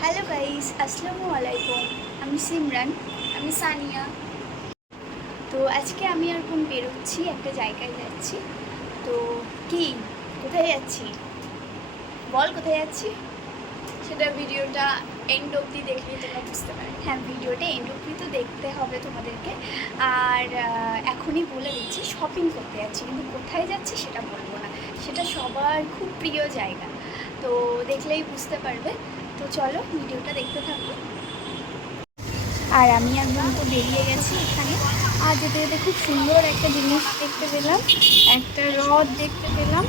Hello guys, আসসালামু আলাইকুম। আমি সিমরান। আমি সানিয়া। তো আজকে আমি আর বোন বেরোচ্ছি, একটা জায়গায় যাচ্ছি। তো কি, কোথায় যাচ্ছি বল? কোথায় যাচ্ছি সেটা ভিডিওটা এন্ড অবধি দেখলে তোমরা বুঝতে পারবে। হ্যাঁ, ভিডিওটা এন্ড অবধি তো দেখতে হবে তোমাদেরকে। আর এখনই বলে দিচ্ছি, শপিং করতে যাচ্ছি, কিন্তু কোথায় যাচ্ছি সেটা বলবো না। সেটা সবার খুব প্রিয় জায়গা, তো দেখলেই বুঝতে পারবে। তো চলো ভিডিওটা দেখতে থাকো। আর আমি আর বোন তো বেরিয়ে গেছি এখানে। আর যেতে যেতে খুব সুন্দর একটা জিনিস দেখতে পেলাম, একটা হ্রদ দেখতে পেলাম।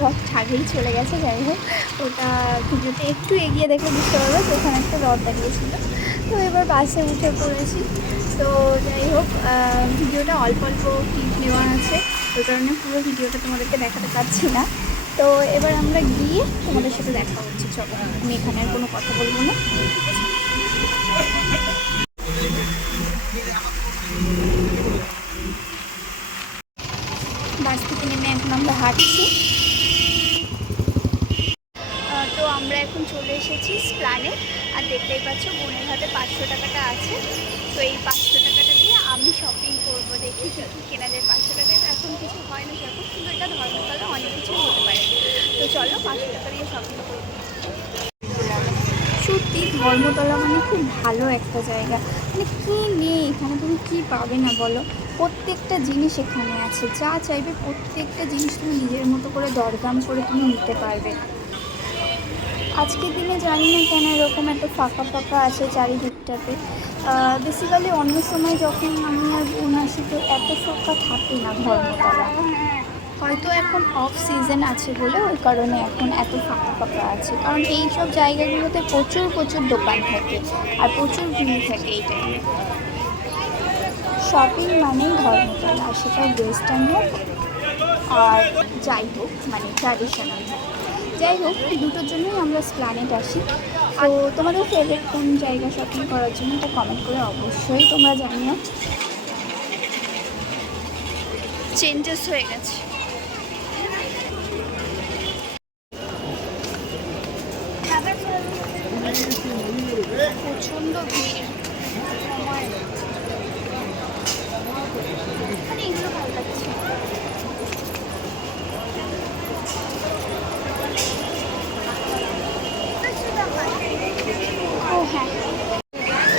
হ্রদ আগেই চলে গেছে, যাই হোক ওটা ভিডিওতে একটু এগিয়ে দেখে বুঝতে পারবে তো ওখানে একটা হ্রদ দাঁড়িয়েছিল। তো এবার বাসে উঠে পড়েছি। তো যাই হোক, ভিডিওটা অল্প অল্প ক্লিপ নেওয়া আছে, ওই কারণে পুরো ভিডিওটা তোমাদেরকে দেখাতে পারছি না। তো এবার আমরা গিয়ে তোমাদের সাথে দেখা হচ্ছে। চলো, আমি এখানে আর কোনো কথা বলবো না। বাস থেকে নেমে এখন আমরা হাঁটছি। তো আমরা এখন চলে এসেছি স্প্লানে। আর দেখতেই পাচ্ছ বোনের হাতে 500 টাকাটা আছে। তো এই 500 টাকাটা দিয়ে আমি শপিং করবো, দেখি কী কী কেনা যায়। 500 টাকায় এখন কিছু হয় না সেরকম, কিন্তু এটা ধর্মতলা অনেক কিছু হতে পারে। তো চলো 500 টাকা দিয়ে শপিং করবো। সত্যি ধর্মতলা মানে খুব ভালো একটা জায়গা। মানে কী নেই এখানে, তুমি কী পাবে না বলো? প্রত্যেকটা জিনিস এখানে আছে, যা চাইবে প্রত্যেকটা জিনিস তুমি নিজের মতো করে দরদাম করে তুমি নিতে পারবে। আজকের দিনে জানি না কেন এরকম এত ফাঁকা ফাঁকা আছে চারিদিকটাতে। বেসিক্যালি অন্য সময় যখন আমি আর বোন আসি তো এত ফাঁকা থাকে না ধর্মতলা। হয়তো এখন অফ সিজন আছে বলে ওই কারণে এখন এত ফাঁকা ফাঁকা আছে, কারণ এই সব জায়গাগুলোতে প্রচুর প্রচুর দোকান থাকে আর প্রচুর ভিড় থাকে এই টাইমে। শপিং মানেই ধর্মতলা, সেটা ওয়েস্টার্ন হোক আর যাই হোক, মানে ট্র্যাডিশনাল হোক, যাই হোক দুটোর জন্যই আমরা স্প্ল্যানেট আসি। তো তোমাদের ফেভারিট কোন জায়গা শপিং করার জন্য এটা কমেন্ট করে অবশ্যই তোমরা জানিও। চেঞ্জেস হয়ে গেছে। প্রচণ্ড ভিড়, মানে এগুলো ভালো লাগছে। ও হ্যাঁ,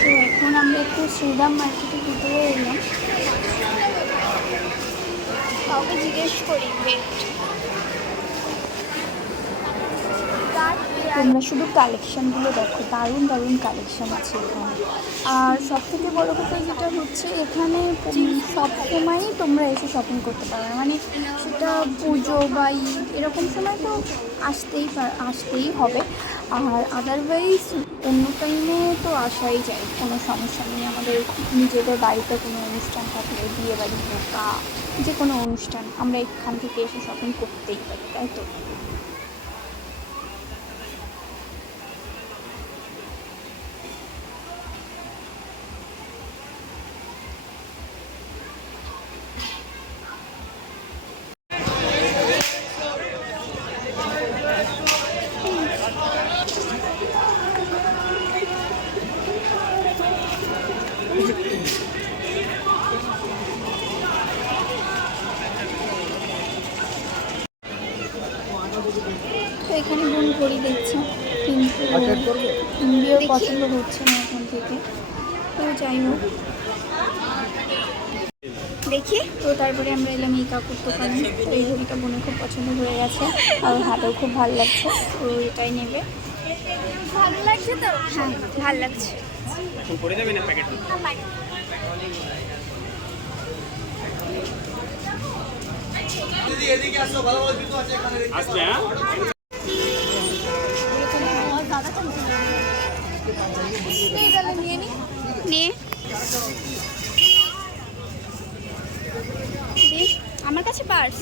তো এখন আমরা একটু শ্রীরাম মার্কেটের ভিতরে এলাম। কাউকে জিজ্ঞেস করি রেট। তোমরা শুধু কালেকশানগুলো দেখো, দারুণ দারুণ কালেকশান আছে এখানে। আর সবথেকে বড়ো কথা যেটা হচ্ছে, এখানে সব সময়ই তোমরা এসে শপিং করতে পারবে। মানে সেটা পুজো বা ঈদ এরকম সময় তো আসতেই হবে। আর আদারওয়াইজ অন্য টাইমে তো আসাই যায়, কোনো সমস্যা নেই। আমাদের নিজেদের বাড়িতে কোনো অনুষ্ঠান থাকলে, বিয়ে বাড়ি হোক বা যে কোনো অনুষ্ঠান, আমরা এখান থেকে এসে শপিং করতেই পারি, তাই তো। তো এখানে বোন ঘড়ি দেখছে, কিন্তু ঘড়িও পছন্দ হচ্ছে না এখান থেকে। তো যাই হোক, দেখি। তো তারপরে আমরা এলাম এই কাকুর দোকানে। তো এই ঘড়িটা বোনের খুব পছন্দ হয়ে গেছে, আর হাতেও খুব ভালো লাগছে, তো এটাই নেবে। ভালো লাগছে তো? হ্যাঁ, ভালো লাগছে। নিয়ে আমার কাছে পার্স,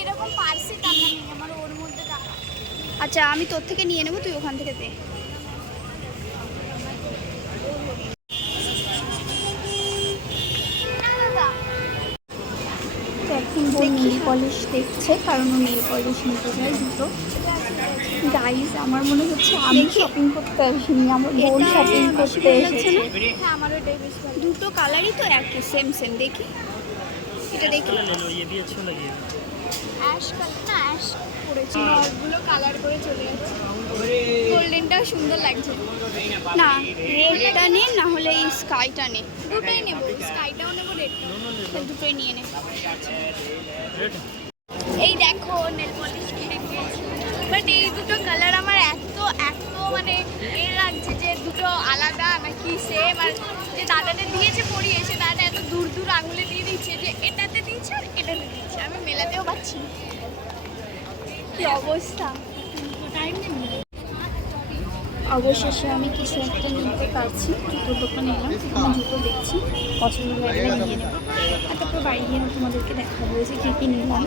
এরকম পার্সে টাকা নেই আমার, ওর মধ্যে টাকা। আচ্ছা আমি তোর থেকে নিয়ে নেবো, তুই ওখান থেকে দে। তো এখন বোন নেল পলিশ দেখছে, কারণ ও নেল পলিশ নিতে যায় দুটো। গাইস, আমার মনে হচ্ছে আমি শপিং করতে আসিনি, আমার বোন শপিং করতে এসেছে। হ্যাঁ আমারও এটাই বেশি ভালো দুটো কালারই তো একই, সেম সেম। দেখি, এটা দেখি। ले लो, ये भी अच्छा लगेगा। অ্যাশ কালার না, অ্যাশ করেছি, নটগুলো কালার করে চলে যাচ্ছে। গোল্ডেনটাও সুন্দর লাগছে। না, রেডটা নে, না হলে এই স্কাইটা নে। দুটোই নেবো, স্কাইটাও নেবো, রেডটাও। তো দুটোই নিয়ে নে। रेड এই দেখো নেল পলিশ কিনে খেয়েছি, বাট এই দুটো কালার আমার এত এত মানে লাগছে যে দুটো আলাদা নাকি সেম। আর যে দাদাটা দিয়েছে পরিয়ে, সে দাদা এত দূর দূর আঙুলে দিয়ে দিচ্ছে যে এটাতে দিচ্ছে আর এটাতে দিচ্ছে, আমি মেলাতেও পাচ্ছি না। কি অবস্থা! অবশেষে আমি কিছু একটা নিতে পারছি। জুতোর দোকানে এলাম, এখানে জুতো দেখছি, পছন্দ লাগলে নিয়ে নেব। আর তারপর বাড়ি গিয়ে আমি তোমাদেরকে দেখাবো যে কী কী নিলাম।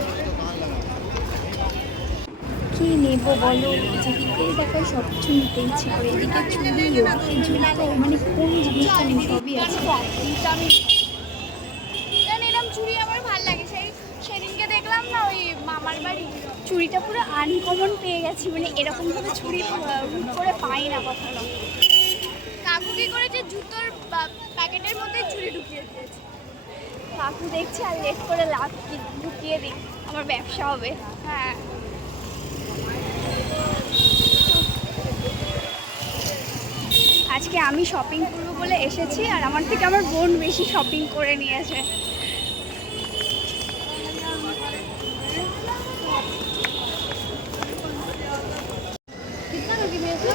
কী নেবো বলো? যেদিকে দেখো সব কিছু নিতে ইচ্ছে করে। এদিকে চুড়ি, ওদিকে জুতো, মানে কোন জিনিসটা নেই সবই আছে। আমি জানি এরকম চুড়ি আমার ভালো লাগে। সেদিনকে দেখলাম না ওই মামার বাড়ি, চুড়িটা পুরো আনকমন পেয়ে গেছি, মানে এরকমভাবে চুড়ি হুট করে পাই না কখনো। কাকু কি করেছে জুতোর প্যাকেটের মধ্যে চুড়ি ঢুকিয়ে দিয়েছে। কাকু দেখছে আর লেট করে লাভ ঢুকিয়ে দিই, আমার ব্যবসা হবে। হ্যাঁ আজকে আমি শপিং করবো বলে এসেছি, আর আমার থেকে আমার বোন বেশি শপিং করে নিয়েছে। कितना रोटी में से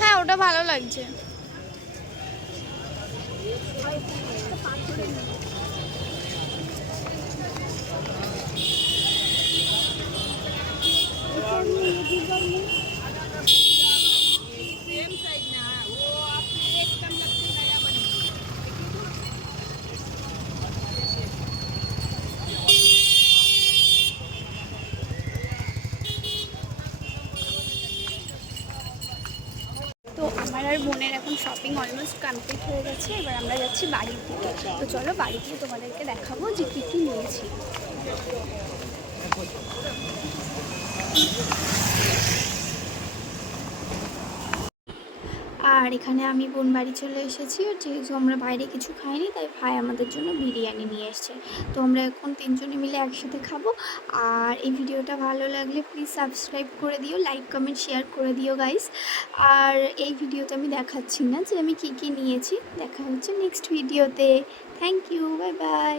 হ্যাঁ ওটা ভালো লাগছে। তো আমার আর বোনের এখন শপিং অলমোস্ট কমপ্লিট হয়ে গেছে। এবার আমরা যাচ্ছি বাড়ির দিকে। তো চলো বাড়ি গিয়ে তোমাদেরকে দেখাবো যে কী কী নিয়েছি। আর এখানে আমি বোন বাড়ি চলে এসেছি, আর যেহেতু আমরা বাইরে কিছু খাইনি, তাই ভাই আমাদের জন্য বিরিয়ানি নিয়ে এসেছে। তো আমরা এখন তিনজনে মিলে একসাথে খাবো। আর এই ভিডিওটা ভালো লাগলে প্লিজ সাবস্ক্রাইব করে দিও, লাইক কমেন্ট শেয়ার করে দিও গাইস। আর এই ভিডিওতে আমি দেখাচ্ছি না যে আমি কী কী নিয়েছি। দেখা হচ্ছে নেক্সট ভিডিওতে। Thank you, bye by.